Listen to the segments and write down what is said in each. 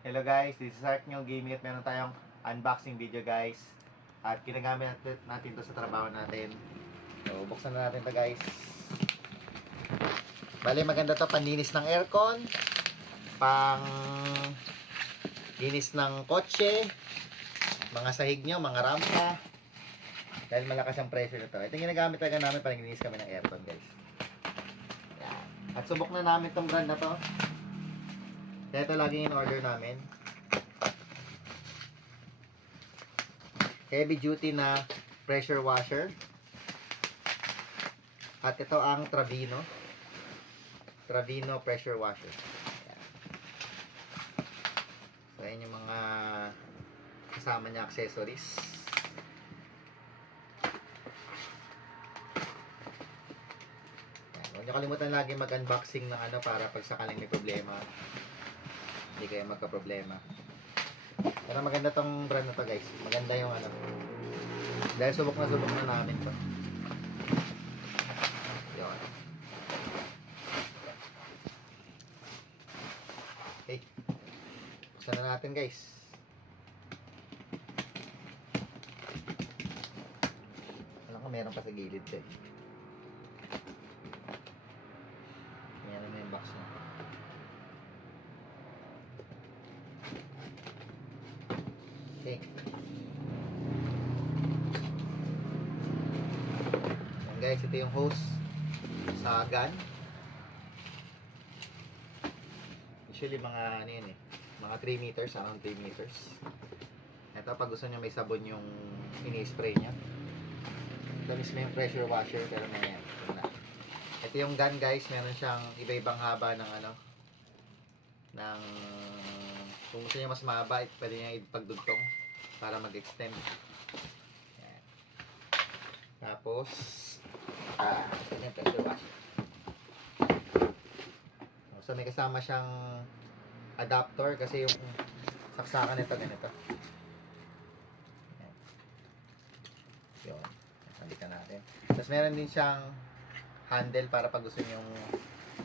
Hello guys, this is Arknil Gaming at meron tayong unboxing video guys. At ginagamit natin to sa trabaho natin. So, buksan na natin to guys. Bale, maganda to panlinis ng aircon, pang linis ng kotse, mga sahig nyo, mga rampa. Dahil malakas ang pressure nito. Ito yung ginagamit talaga namin para linis kami ng aircon guys. Yan. At subok na namin tong brand na to. Kaya ito laging in-order namin. Heavy duty na pressure washer. At ito ang Travino. Travino pressure washer. Ayan. So, ayan yung mga kasama niya accessories. Ayan. Huwag niyo kalimutan lagi mag-unboxing ng ano para pag sakaling may problema, hindi kayo magka-problema. Pero maganda tong brand na to guys. Maganda yung ano. Dahil subok na namin to. Yun. Okay. Buksan na natin guys. Alam ko meron pa sa gilid to eh. Meron na yung box na. Okay. Yan guys, ito yung hose sa gun. Usually mga ano yun eh, mga 3 meters, around 3 meters. Ito pag gusto nyo may sabon yung ini-spray nya. Ito mismo yung pressure washer pero may yan. Ito yung gun guys, meron siyang iba-ibang haba ng ano, ng kung gusto niya mas mahaba, pwede niya ipagdugtong para mag-extend. Yan. Tapos, ito yung pressure washer. So, may kasama siyang adapter kasi yung saksakan nito ganito. Yan. Yun. Halikan natin. Tapos, meron din siyang handle para pag gusto niyong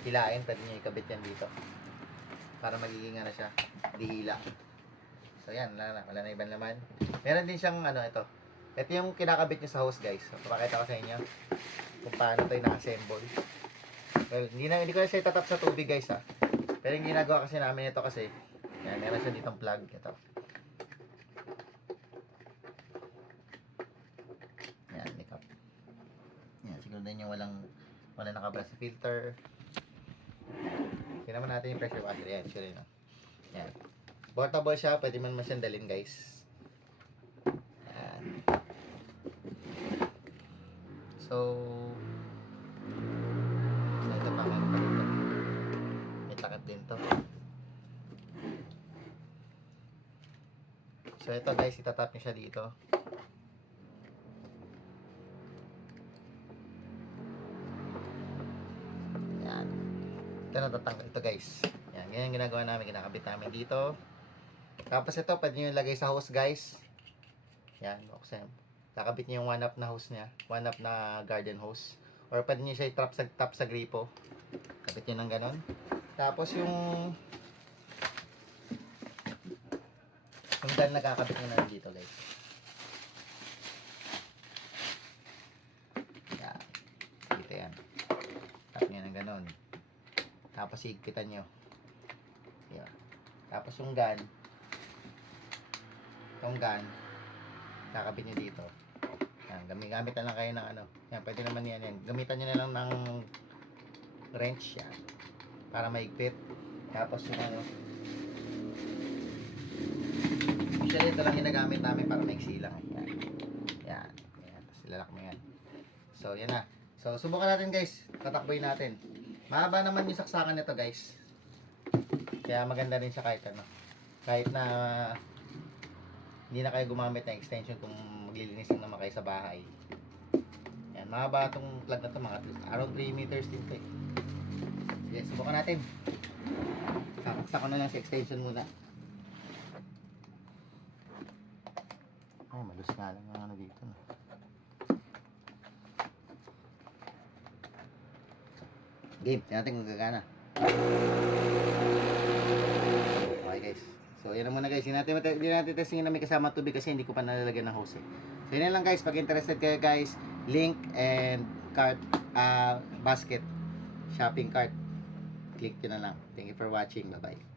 hilain, pwede niya ikabit yan dito. Para magiging ano siya, dihila. So yan, wala na ibang laman. Meron din siyang ano ito. Ito yung kinakabit niya sa hose guys. So, papakita ko sa inyo kung paano ito na-assemble. Well, hindi ko na siya itatap sa tubig guys ha. Pero yung ginagawa kasi namin ito kasi, yan, meron siya ditong plug. Ito. Yan, makeup. Yan, siguro din yung walang nakabra sa filter. Tingnan naman natin yung pressure washer. Yan, sure yun. Yan. Portable siya. Pwede man siyang dalhin, guys. Yan. So, ito pa. Meron pa dito. May takip din to. So, ito guys. Itatap niyo siya dito. Yan. Ito natatanggal ito guys. Yan, ganyan ginagawa namin, kinakabit namin dito. Tapos ito, pwede nyo ilagay sa hose guys. Yan, buksan. Kakabit nyo yung 1-up na hose nya. 1-up na garden hose. Or pwede nyo siya i-tap sa gripo. Kabit nyo ng ganon. Tapos yung gun nakakabit nyo na dito guys. Yan. Dito yan. Tap nyo ng ganon. Tapos higpitan nyo. Yan. Tapos yung gun, itong gun, kakabit nyo dito. Yan. Gamit na lang kayo ng ano. Yan. Pwede naman yan. Gamitan nyo na lang ng wrench. Yan. Para maigpit. Tapos yung ano. Usually ito lang ginagamit namin para maiksi lang. Yan. Yan. Yan. Tapos ilalak mo yan. So, yan na. So, subukan natin guys. Tatakboy natin. Mahaba naman yung saksakan nito guys. Kaya maganda rin siya kahit ano. Kahit na hindi na kayo gumamit ng extension kung maglilinis lang naman kayo sa bahay. Yan, mahaba itong plug na ito. Mga around 3 meters din ito eh. Sige, subukan natin. Kakaksa ko na lang sa extension muna. Ay, malus nga lang ang ano dito. No? Game, tingnan natin kung gagana. Okay guys, So, yan na muna guys. Hindi natin testingin na may kasama tubig kasi hindi ko pa nalalagyan ng hose eh. So, yun na lang guys. Pag interested kayo guys, link and cart, basket, shopping cart. Click nyo na lang. Thank you for watching. Bye-bye.